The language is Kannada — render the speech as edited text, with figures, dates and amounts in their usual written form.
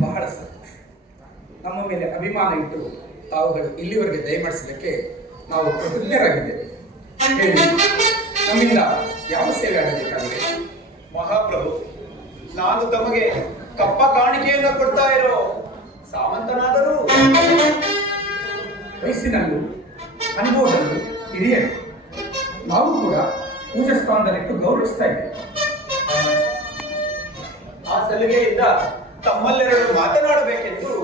ಬಹಳ ಸಂತೋಷ. ನಮ್ಮ ಮೇಲೆ ಅಭಿಮಾನ ಇಟ್ಟು ತಾವುಗಳು ಇಲ್ಲಿವರೆಗೆ ದಯಮಾಡಿಸಿದ್ದಕ್ಕೆ ನಾವು ಕೃತಜ್ಞರಾಗಿದ್ದೇವೆ. ಹೇಳಿ, ನಮ್ಮಿಂದ ಯಾವ ಸೇವೆ ಆಗಬೇಕಾಗಿದೆ? ಮಹಾಪ್ರಭು, ನಾನು ತಮಗೆ ಕಪ್ಪ ಕಾಣಿಕೆಯನ್ನು ಕೊಡ್ತಾ ಇರೋ ಸಾಮಂತನಾದರೂ ವಯಸ್ಸಿನಲ್ಲೂ ಅನುಭವದಲ್ಲೂ ಹಿರಿಯರು. ನಾವು ಕೂಡ ಪೂಜಾ ಸ್ಥಾನದಲ್ಲಿಟ್ಟು ಗೌರವಿಸ್ತಾ ಇದ್ದೇವೆ. ಆ ಸಲಿಗೆಯಿಂದ ತಮ್ಮಲ್ಲೆರಡು ಮಾತನಾಡಬೇಕು.